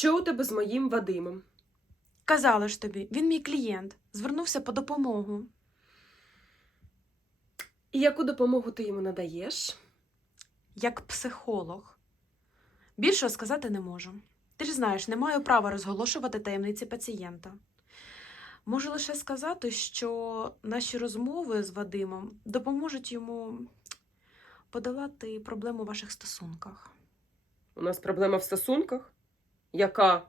Що у тебе з моїм Вадимом? Казала ж тобі, він мій клієнт, звернувся по допомогу. І яку допомогу ти йому надаєш? як психолог. Більшого сказати не можу. Ти ж знаєш, не маю права розголошувати таємниці пацієнта. Можу лише сказати, що наші розмови з Вадимом допоможуть йому подолати проблему у ваших стосунках. У нас проблема в стосунках? Яка?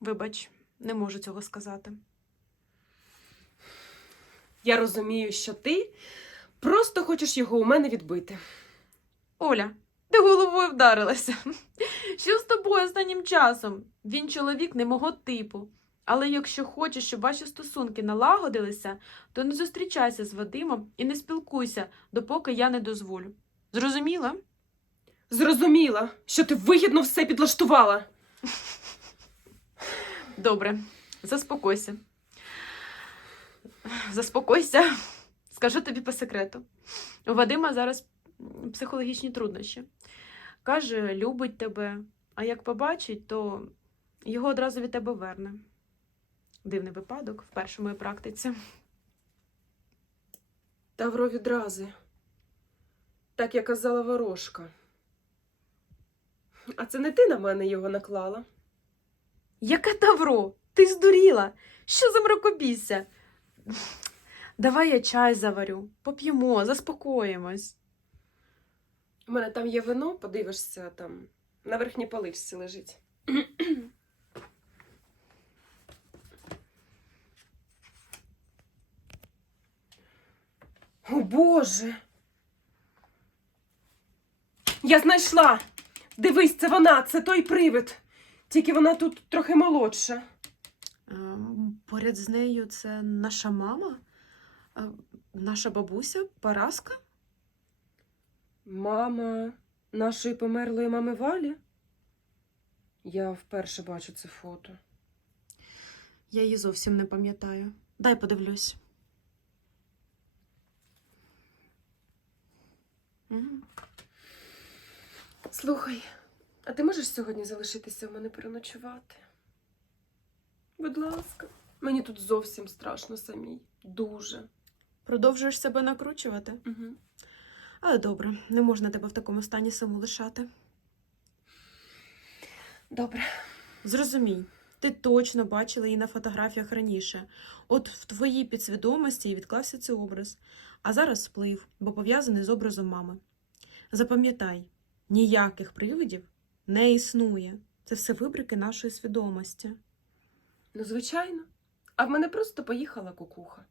Вибач, не можу цього сказати. Я розумію, що ти просто хочеш його у мене відбити. Оля, ти головою вдарилася. Що з тобою останнім часом? Він чоловік не мого типу. Але якщо хочеш, щоб ваші стосунки налагодилися, то не зустрічайся з Вадимом і не спілкуйся, допоки я не дозволю. Зрозуміла? Зрозуміла, що ти вигідно все підлаштувала. Добре, заспокойся. Заспокойся. Скажу тобі по секрету. У Вадима зараз психологічні труднощі. Каже, любить тебе, а як побачить, то його одразу від тебе верне. Дивний випадок в першій моїй практиці. Тавро відрази. Так як казала ворожка. А це не ти на мене його наклала? Яке тавро? Ти здуріла? Що за мракобісся? Давай я чай заварю, поп'ємо, заспокоїмось. У мене там є вино, подивишся, там на верхній поливці лежить. О Боже. Я знайшла. Дивись, це вона, це той привид. Тільки вона тут трохи молодша. Ем, Поряд з нею це наша мама, Е, наша бабуся, Параска. Мама нашої померлої мами Валі. Я вперше бачу це фото. Я її зовсім не пам'ятаю. Дай подивлюсь. Слухай, а ти можеш сьогодні залишитися в мене переночувати? Будь ласка, мені тут зовсім страшно самій. Дуже. Продовжуєш себе накручувати? Угу. Але добре, не можна тебе в такому стані саму лишати. Добре. Зрозумій, ти точно бачила її на фотографіях раніше. От в твоїй підсвідомості і відклався цей образ, а зараз сплив, бо пов'язаний з образом мами. Запам'ятай, ніяких привидів не існує. Це все вибрики нашої свідомості. Ну, звичайно. А в мене просто поїхала кукуха.